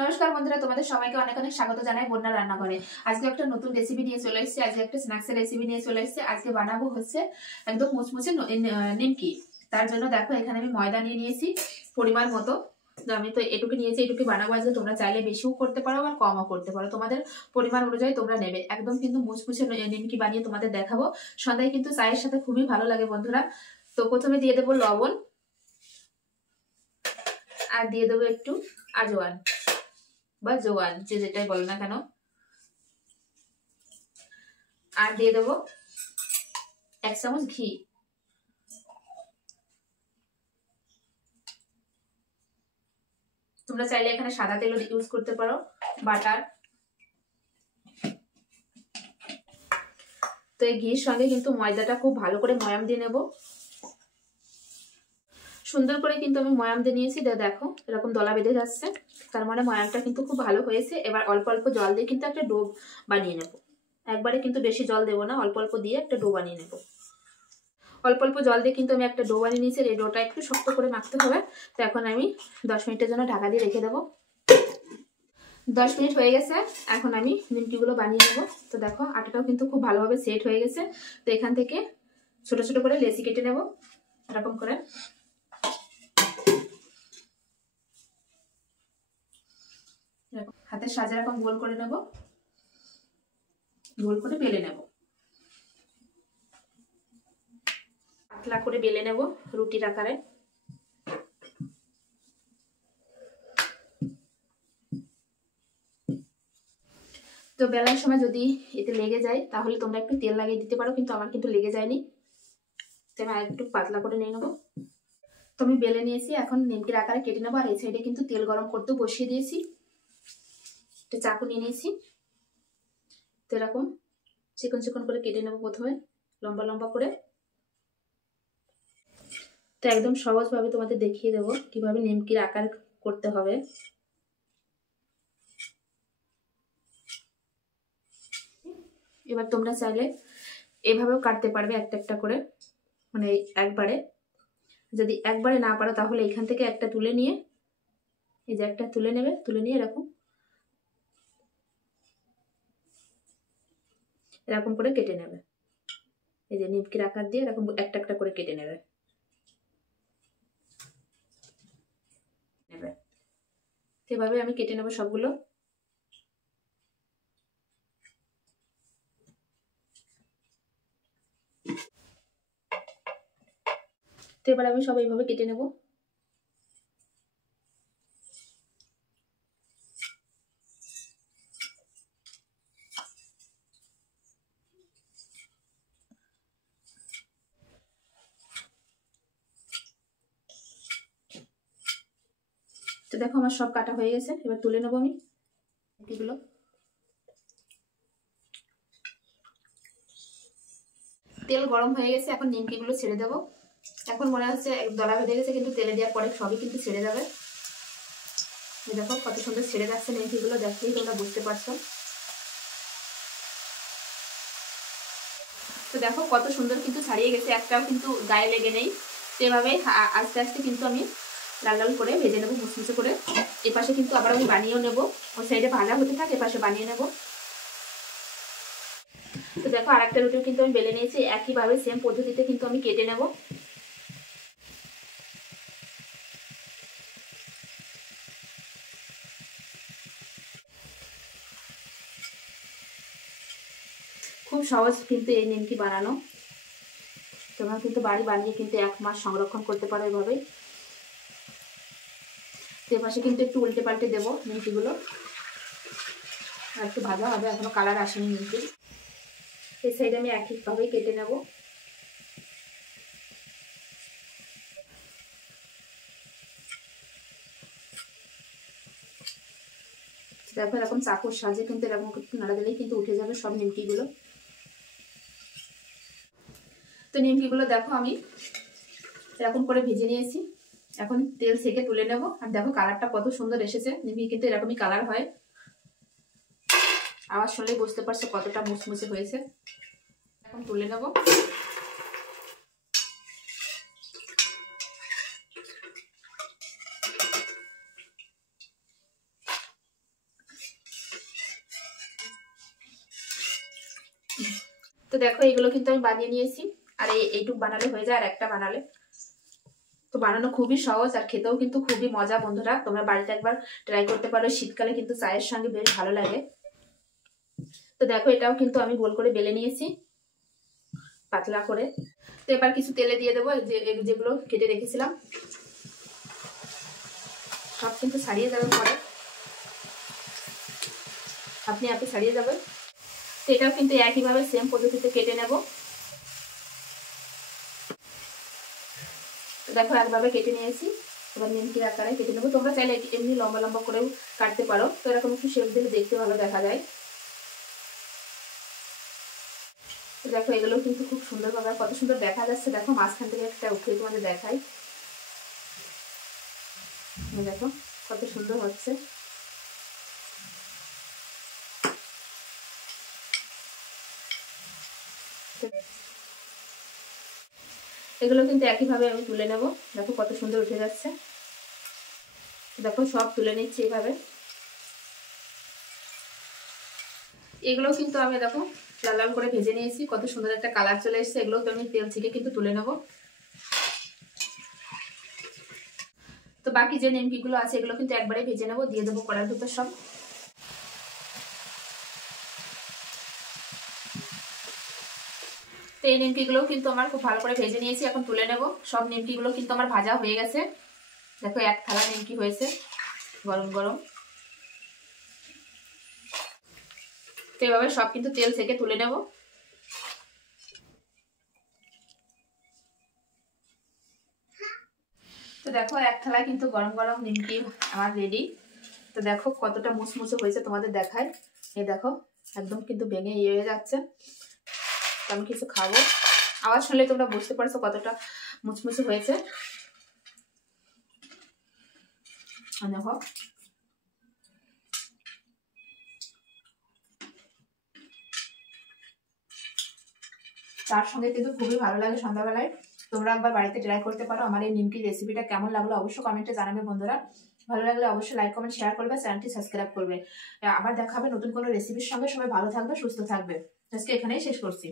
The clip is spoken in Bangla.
নমস্কার বন্ধুরা, তোমাদের সবাইকে অনেক অনেক স্বাগত জানাই বন্যা রান্নাঘরে। আজকে একটা নতুন রেসিপি নিয়ে চলে এসেছি। আজকে একটা স্ন্যাক্সের রেসিপি নিয়ে চলে এসেছি। আজকে বানাবো হচ্ছে একদম মুচমুচে নিমকি। তার জন্য দেখো এখানে আমি ময়দা নিয়ে নিয়েছি পরিমাণ মতো। আমি তো এটুকু নিয়েছি, এটুকু বানাবো আজকে। তোমরা চাইলে বেশিও করতে পারো আর কমও করতে পারো, তোমাদের পরিমাণ অনুযায়ী তোমরা নেবে। একদম কিন্তু মুচমুচে নিমকি বানিয়ে তোমাদের দেখাবো। সন্ধ্যায় কিন্তু চায়ের সাথে খুবই ভালো লাগে বন্ধুরা। তো প্রথমে দিয়ে দেবো লবণ, আর দিয়ে দেবো একটু আজওয়ান বা জোয়ান, যে যেটাই বলো না কেন। আর দিয়ে দেবো 1 চামচ ঘি। তোমরা চাইলে এখানে সাদা তেলও ইউজ করতে পারো, বাটার। তো এই ঘির সঙ্গে কিন্তু ময়দাটা খুব ভালো করে ময়াম দিয়ে নেব। সুন্দর করে কিন্তু আমি ময়াম দিয়ে নিয়েছি। দেখো এরকম দলা বেঁধে যাচ্ছে, তার মানে ময়ামটা কিন্তু খুব ভালো হয়েছে। এবার অল্প অল্প জল দিয়ে কিন্তু একটা ডো বানিয়ে নেব। একবারে কিন্তু বেশি জল দেবো না, অল্প অল্প দিয়ে একটা ডো বানিয়ে নেব। অল্প অল্প জল দিয়ে কিন্তু আমি একটা ডো বানিয়ে নিয়েছি। এই ডোটা একটু শক্ত করে মাখতে হবে। তো এখন আমি 10 মিনিটের জন্য ঢাকা দিয়ে রেখে দেবো। 10 মিনিট হয়ে গেছে, এখন আমি নিমকিগুলো বানিয়ে নেবো। তো দেখো আটাটাও কিন্তু খুব ভালোভাবে সেট হয়ে গেছে। তো এখান থেকে ছোট ছোট করে লেচি কেটে নেব, এরকম করে। হাতের সাজে এরকম গোল করে নেব, গোল করে বেলে নেব, পাতলা করে বেলে নেব রুটির আকারে। তো বেলার সময় যদি এতে লেগে যায় তাহলে তোমরা একটু তেল লাগিয়ে দিতে পারো, কিন্তু আমার কিন্তু লেগে যায়নি। তো আমি একটু পাতলা করে নিয়ে নেবো। তো আমি বেলে নিয়েছি, এখন নিমকির আকারে কেটে নেবো। আর এই সাইডে কিন্তু তেল গরম করতে বসিয়ে দিয়েছি। একটা চাকু নিয়ে নিয়েছি। তো এরকম চিকন চিকন করে কেটে নেবো প্রথমে, লম্বা লম্বা করে। তো একদম সহজভাবে তোমাদের দেখিয়ে দেবো কিভাবে নিমকির আকার করতে হবে। এবার তোমরা চাইলে এভাবেও কাটতে পারবে একটা একটা করে, মানে একবারে। যদি একবারে না পারো তাহলে এখান থেকে একটা তুলে নিয়ে, এই যে একটা তুলে নেবে, তুলে নিয়ে এরকম এরকম করে কেটে নেবে। এই যে নিমকির আকার দিয়ে এরকম একটা একটা করে কেটে নেবে। এভাবে আমি কেটে নেবো সবগুলো। তো এবার আমি সব এইভাবে কেটে নেব। তো দেখো আমার সব কাটা হয়ে গেছে, এবার তুলে নেবো আমি এগুলো। তেল গরম হয়ে গেছে, এখন নিমকিগুলো ছেড়ে দেবো। এখন মনে হচ্ছে দলা বেঁধে গেছে, কিন্তু তেলে দেওয়ার পরে সবই কিন্তু ছেড়ে যাবে। দেখো কত সুন্দর ছেড়ে যাচ্ছে নিমকিগুলো, দেখলেই তোমরা বুঝতে পারছো। তো দেখো কত সুন্দর কিন্তু ছাড়িয়ে গেছে, একটাও কিন্তু গায়ে লেগে নেই। তো এভাবে আস্তে আস্তে কিন্তু আমি লাল লাল করে ভেজে নেবো, মুচমুচে করে। এপাশে কিন্তু আবার আমি বানিয়েও নেবো, ওই সাইডে ভাজা হতে থাকে, এপাশে বানিয়ে নেবো। তো দেখো আর একটা রুটিও কিন্তু আমি বেলে নিয়েছি, একইভাবে সেম পদ্ধতিতে কিন্তু আমি কেটে নেব। খুব সহজ কিন্তু এই নিমকি বানানো। তোমরা কিন্তু বাড়ি বানিয়ে কিন্তু 1 মাস সংরক্ষণ করতে পারো এভাবে। তো এপাশে কিন্তু একটু উল্টে পাল্টে দেবো নিমকিগুলো, আর একটু ভাজা হবে, এখনো কালার আসেনি নিমকি। এই সাইডে আমি একইভাবেই কেটে নেব। দেখো এরকম চাকুর সাহায্যে কিন্তু এরকম একটু নাড়া দিলেই কিন্তু উঠে যাবে সব নিমকিগুলো। তো নিমকিগুলো দেখো আমি এরকম করে ভেজে নিয়েছি, এখন তেল সেকে তুলে নেব। আর দেখো কালারটা কত সুন্দর এসেছে, নিমকি কিন্তু এরকমই কালার হয়। আওয়াজ শুনলেই বুঝতে পারছো কতটা মুচমুচে হয়েছে। এখন তুলে নেব। তো দেখো এগুলো কিন্তু আমি বানিয়ে নিয়েছি, আর এইটুকু বানালে হয়ে যায়, আর একটা বানালে। তো বানানো খুবই সহজ আর খেতেও কিন্তু খুবই মজা। বন্ধুরা তোমরা বাড়িতে একবার ট্রাই করতে পারো, শীতকালে কিন্তু চায়ের সঙ্গে বেশ ভালো লাগে। তো দেখো এটাও কিন্তু আমি গোল করে বেলে নিয়েছি পাতলা করে। তো এবার কিছু তেলে দিয়ে দেবো যেগুলো কেটে রেখেছিলাম, সব কিন্তু ছাড়িয়ে যাবে পরে, আপনি ছাড়িয়ে যাবে। তো এটাও কিন্তু একইভাবে সেম পদ্ধতিতে কেটে নেব। দেখো একভাবে কেটে নিয়েছি, এবার নিমকির আকারে কেটে নেবো। তোমরা চাইলে এমনি লম্বা লম্বা করেও কাটতে পারো, তো এরকম একটু শেপ দিলে দেখতে ভালো দেখা যায়। দেখো এগুলো কিন্তু খুব সুন্দর ভাবে কত সুন্দর দেখা যাচ্ছে। দেখো মাঝখান থেকে একটা উঠিয়ে তোমাদের দেখাই, দেখো কত সুন্দর হচ্ছে। এগুলো কিন্তু একইভাবে আমি তুলে নেব। দেখো কত সুন্দর উঠে যাচ্ছে। দেখো সব তুলে নিচ্ছি এইভাবে। এগুলো কিন্তু আমি দেখো লাল লাল করে ভেজে নিয়েছি, কত সুন্দর একটা কালার চলে এসেছে। এগুলো তো আমি তেল থেকে কিন্তু তুলে নেব। তো বাকি যে নিমকিগুলো আছে এগুলো কিন্তু একবারে ভেজে নেব, দিয়ে দেবো কড়াইয়ের ভিতর সব। তো এই নিমকিগুলো কিন্তু আমার খুব ভালো করে ভেজে নিয়েছি, এখন তুলে নেব। সব নিমকিগুলো কিন্তু আমার ভাজা হয়ে গেছে। দেখো এক থালা নিমকি হয়েছে গরম গরম। তো এভাবে সব কিন্তু তেল থেকে তুলে নেব। তো দেখো এক থালায় কিন্তু গরম গরম নিমকি আমার রেডি। তো দেখো কতটা মুচমুচে হয়েছে তোমাদের দেখায়। এই দেখো একদম কিন্তু ভেঙে হয়ে যাচ্ছে। তো আমি কিছু খাবো, আওয়াজ শুনলে তোমরা বুঝতে পারছো কতটা মুচমুচে হয়েছে। দেখো তার সঙ্গে কিন্তু খুবই ভালো লাগে সন্ধ্যাবেলায়। তোমরা একবার বাড়িতে ট্রাই করতে পারো। আমার এই নিমকির রেসিপিটা কেমন লাগলো অবশ্যই কমেন্টে জানাবে বন্ধুরা। ভালো লাগলে অবশ্যই লাইক কমেন্ট শেয়ার করবে, চ্যানেলটি সাবস্ক্রাইব করবে। আবার দেখা হবে নতুন কোনো রেসিপির সঙ্গে। সবাই ভালো থাকবে, সুস্থ থাকবে। আজকে এখানেই শেষ করছি।